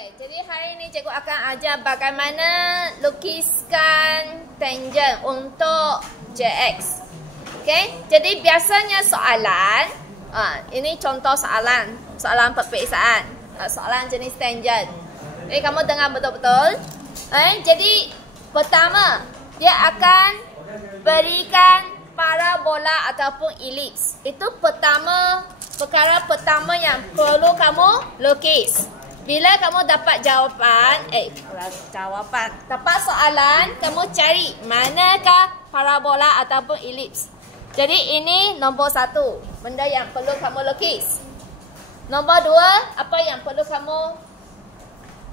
Okey, jadi hari ini cikgu akan ajar bagaimana lukiskan tangen untuk JX. Okey, jadi biasanya soalan, ini contoh soalan peperiksaan, soalan jenis tangen. Jadi kamu dengar betul-betul. Jadi pertama, dia akan berikan parabola ataupun elips. Itu perkara pertama yang perlu kamu lukis. Bila kamu dapat dapat soalan, kamu cari manakah parabola ataupun elips. Jadi ini nombor 1, benda yang perlu kamu lukis. Nombor 2, apa yang perlu kamu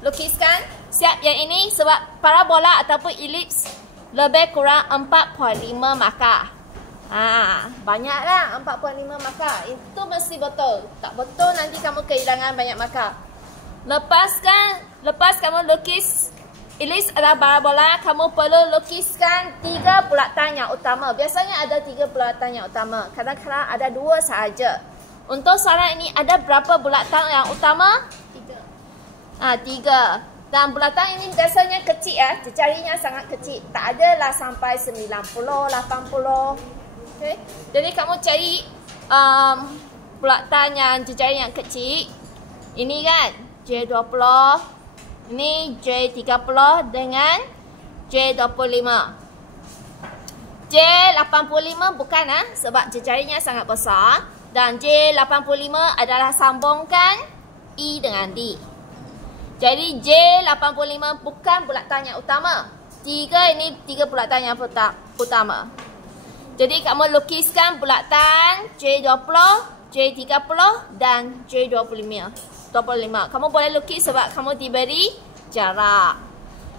lukiskan? Siap yang ini sebab parabola ataupun elips lebih kurang 45 markah. Banyaklah 45 markah. Itu mesti betul. Tak betul nanti kamu kehilangan banyak markah. Lepas kamu lukis elips adalah parabola, kamu perlu lukiskan 3 bulatan yang utama. Biasanya ada 3 bulatan yang utama. Kadang-kadang ada 2 sahaja. Untuk soalan ini ada berapa bulatan yang utama? 3. Dan bulatan ini biasanya kecil ya. Jarinya sangat kecil. Tak adalah sampai 90, 80. Okay. Jadi kamu cari bulatan yang jari yang kecil. Ini kan J20, ini J30 dengan J25. J85 bukan sebab jarinya sangat besar. Dan J85 adalah sambungkan E dengan D. Jadi J85 bukan bulatan yang utama. Ini 3 bulatan yang utama. Jadi kamu lukiskan bulatan J20, J30 dan J25. Kamu boleh lukis sebab kamu diberi jarak.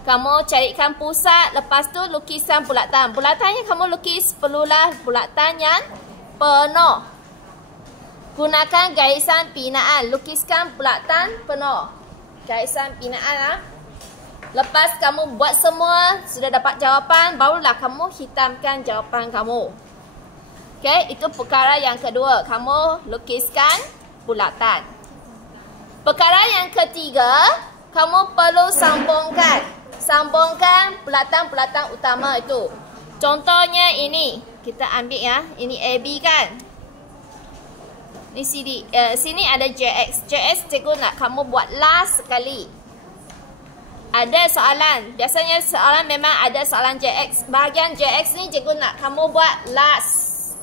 Kamu carikan pusat, lepas tu lukiskan bulatan. Bulatan yang kamu lukis perlulah bulatan yang penuh. Gunakan garisan binaan. Lukiskan bulatan penuh. Garisan binaan. Lepas kamu buat semua, sudah dapat jawapan, barulah kamu hitamkan jawapan kamu. Okey, itu perkara yang kedua. Kamu lukiskan bulatan. Perkara yang ketiga, kamu perlu sambungkan bulatan-bulatan utama itu. Contohnya ini, kita ambil ya, ini AB kan. Ini CD. Sini ada JX. JX cikgu nak kamu buat last sekali. Ada soalan. Biasanya soalan memang ada soalan JX. Bahagian JX ni cikgu nak kamu buat last.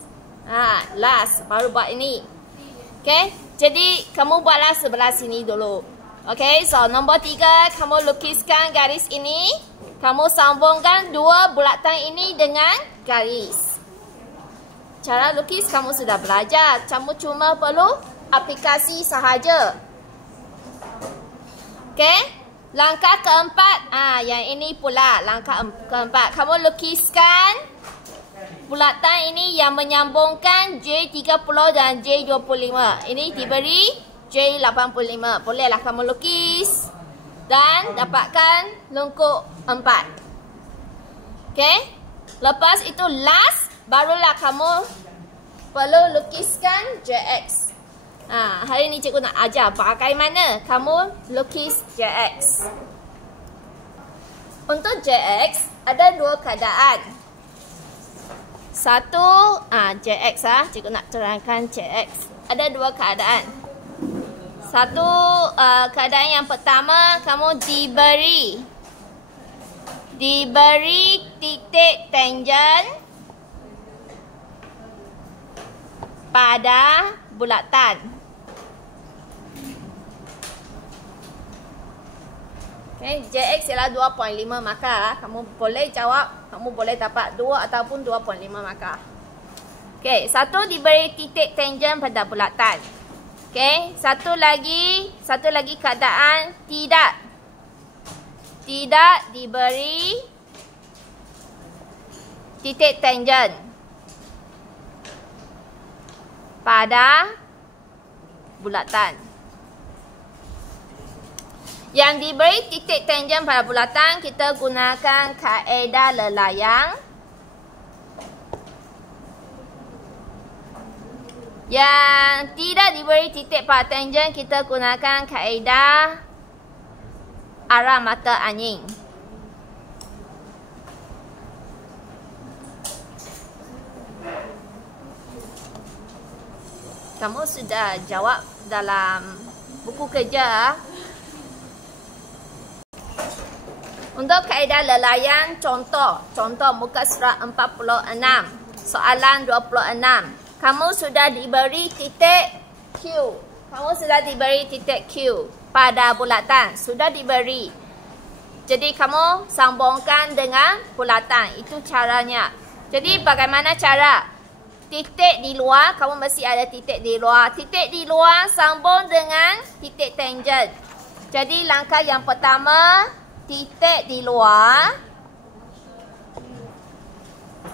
Last. Baru buat ini. Okay. Jadi kamu buatlah sebelah sini dulu. Okay. So nombor 3. Kamu lukiskan garis ini. Kamu sambungkan 2 bulatan ini dengan garis. Cara lukis kamu sudah belajar. Kamu cuma perlu aplikasi sahaja. Okay. Langkah keempat, yang ini pula langkah keempat. Kamu lukiskan bulatan ini yang menyambungkan J30 dan J25. Ini diberi J85. Bolehlah kamu lukis dan dapatkan lengkuk 4. Okay. Lepas itu last, barulah kamu perlu lukiskan JX. Hari ni cikgu nak ajar bagaimana kamu lukis JX. Untuk JX ada 2 keadaan. Satu, JX cikgu nak terangkan JX. Ada 2 keadaan. Satu, keadaan yang pertama, kamu diberi titik tangen pada bulatan. Okay, JX ialah 2.5 markah. Kamu boleh jawab, kamu boleh dapat 2 ataupun 2.5 markah. Okay, satu diberi titik tangen pada bulatan. Okay, satu lagi keadaan tidak diberi titik tangen pada bulatan. Yang diberi titik tangen pada bulatan, kita gunakan kaedah lelayang. Yang tidak diberi titik pada tangen, kita gunakan kaedah arah mata angin. Kamu sudah jawab dalam buku kerja. Untuk kaedah lelayan, contoh muka surat 46, soalan 26. Kamu sudah diberi titik Q. Kamu sudah diberi titik Q pada bulatan. Sudah diberi. Jadi kamu sambungkan dengan bulatan. Itu caranya. Jadi bagaimana cara? Titik di luar, kamu mesti ada titik di luar. Titik di luar sambung dengan titik tangent. Jadi langkah yang pertama, titik di luar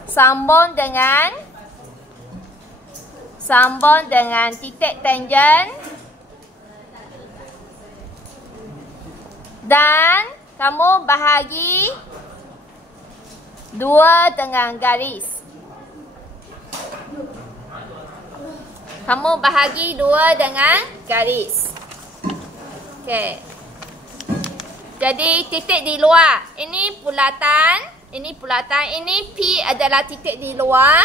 sambung dengan titik tangent dan kamu bahagi 2 dengan garis. Kamu bahagi 2 dengan garis. Okey. Jadi titik di luar, ini bulatan, ini P adalah titik di luar.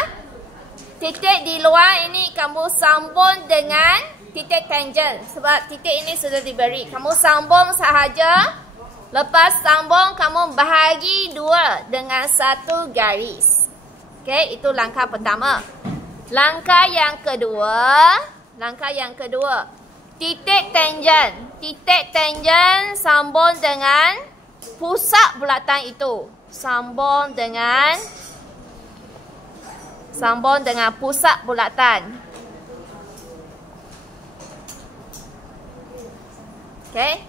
Titik di luar ini kamu sambung dengan titik tangent sebab titik ini sudah diberi. Kamu sambung sahaja. Lepas sambung kamu bahagi 2 dengan 1 garis. Okey, itu langkah pertama. Langkah yang kedua, titik tangent. Titik tangent sambung dengan pusat bulatan itu. Sambung dengan pusat bulatan. Okey.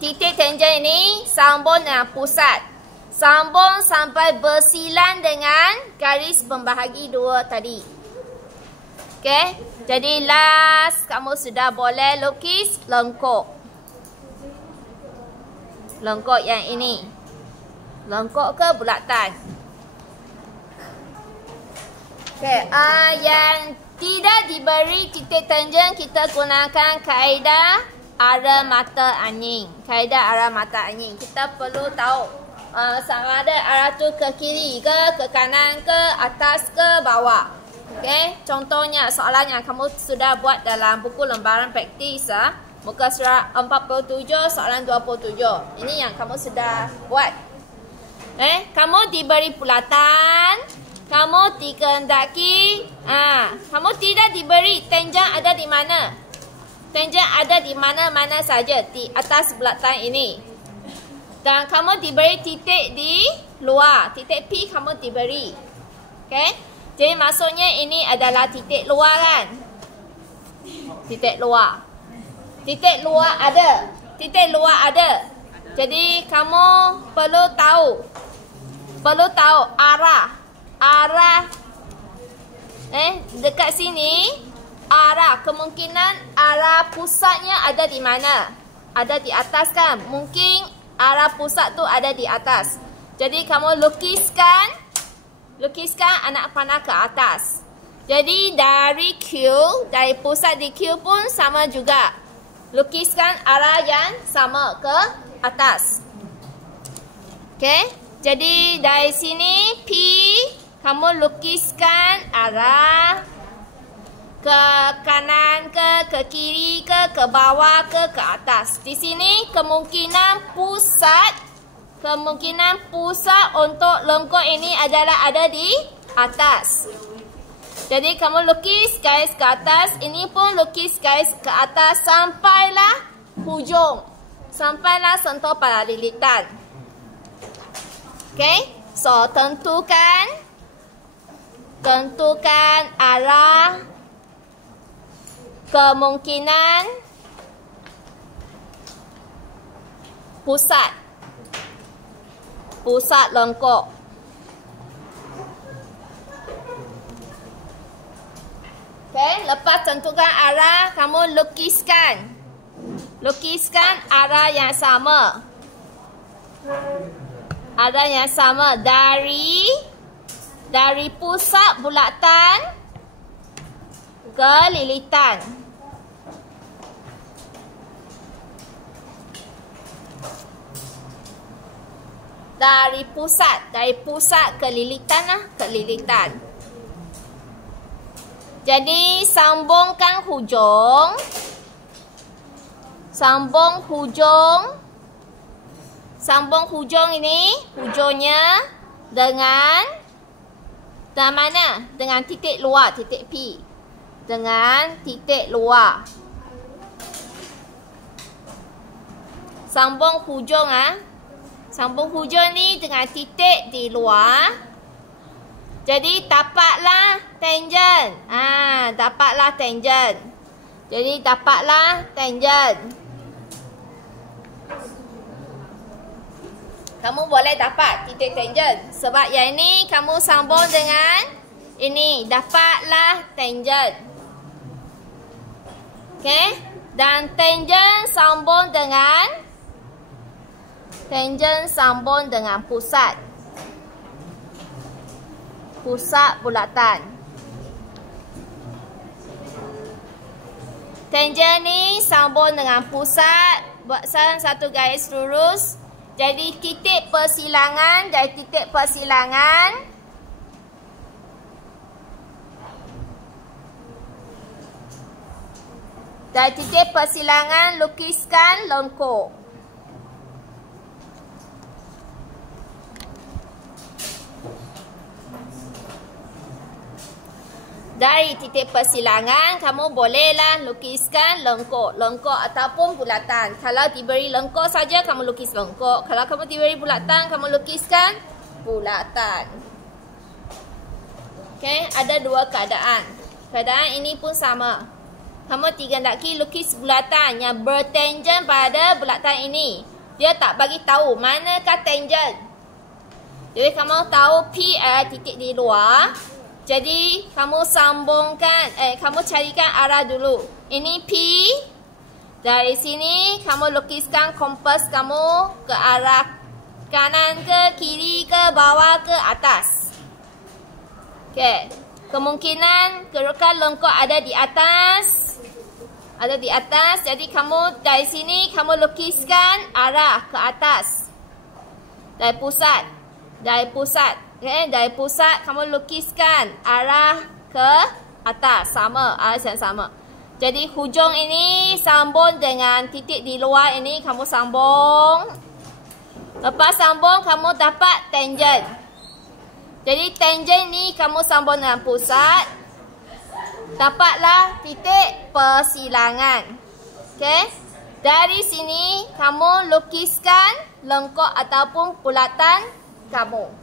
Titik tangent ini sambung dengan pusat. Sambung sampai bersilang dengan garis pembahagi 2 tadi. Okey. Jadi last kamu sudah boleh lukis lengkuk. Lengkuk yang ini. Lengkuk ke bulatan? Okey, yang tidak diberi titik tangent kita gunakan kaedah arah mata angin. Kaedah arah mata angin. Kita perlu tahu sama ada arah tu ke kiri ke kanan ke atas ke bawah. Okey, contohnya soalan yang kamu sudah buat dalam buku lembaran praktis muka surat 47 soalan 27. Ini yang kamu sudah buat. Kamu diberi bulatan, kamu dikehendaki, kamu tidak diberi tangent ada di mana? Tangent ada di mana-mana saja di atas bulatan ini. Dan kamu diberi titik di luar, titik P kamu diberi. Okey? Jadi maksudnya ini adalah titik luar kan? Titik luar. Titik luar ada. Titik luar ada. Jadi kamu perlu tahu arah. Dekat sini arah, kemungkinan arah pusatnya ada di mana? Ada di atas kan? Mungkin arah pusat tu ada di atas. Jadi kamu lukiskan anak panah ke atas. Jadi dari pusat di Q pun sama juga. Lukiskan arah yang sama ke atas. Okey. Jadi dari sini P kamu lukiskan arah ke kanan ke kiri ke bawah ke atas. Di sini kemungkinan pusat untuk lengkuk ini adalah ada di atas. Jadi kamu lukis garis ke atas, ini pun lukis garis ke atas sampailah hujung. Sampailah sentuh pada lilitan. Okey? So, tentukan arah, kemungkinan pusat lengkuk. Okey, lepas tentukan arah, kamu lukiskan arah yang sama. Arah yang sama dari pusat bulatan ke lilitan. dari pusat ke lilitan lah, ke lilitan. Jadi sambungkan hujung. Sambung hujung ini, hujungnya dengan mana? Dengan titik luar, titik P. Dengan titik luar. Sambung hujung Sambung hujung ni dengan titik di luar. Jadi dapatlah tangent. Dapatlah tangent. Jadi dapatlah tangent. Kamu boleh dapat titik tangent. Sebab yang ini kamu sambung dengan ini. Dapatlah tangent. Okay. Dan tangent sambung dengan pusat. Pusat bulatan. Tangent ni sambung dengan pusat. Buat satu garis lurus. Jadi titik persilangan dari titik persilangan. Dari titik persilangan lukiskan lengkuk. Dari titik persilangan, kamu bolehlah lukiskan lengkuk. Lengkuk ataupun bulatan. Kalau diberi lengkuk saja, kamu lukis lengkuk. Kalau kamu diberi bulatan, kamu lukiskan bulatan. Okay, ada dua keadaan. Keadaan ini pun sama. Kamu tigandaki lukis bulatan yang bertangent pada bulatan ini. Dia tak bagi tahu manakah tangent. Jadi kamu tahu P adalah titik di luar. Jadi kamu sambungkan, kamu carikan arah dulu. Ini P. Dari sini kamu lukiskan kompas kamu ke arah kanan ke kiri ke bawah ke atas. Okey. Kemungkinan kerukan lengkuk ada di atas. Ada di atas. Jadi kamu dari sini kamu lukiskan arah ke atas. Dari pusat. Okay, dari pusat kamu lukiskan arah ke atas. Sama, arah yang sama. Jadi hujung ini sambung dengan titik di luar ini kamu sambung. Lepas sambung kamu dapat tangent. Jadi tangent ni kamu sambung dengan pusat. Dapatlah titik persilangan. Okay. Dari sini kamu lukiskan lengkuk ataupun bulatan kamu.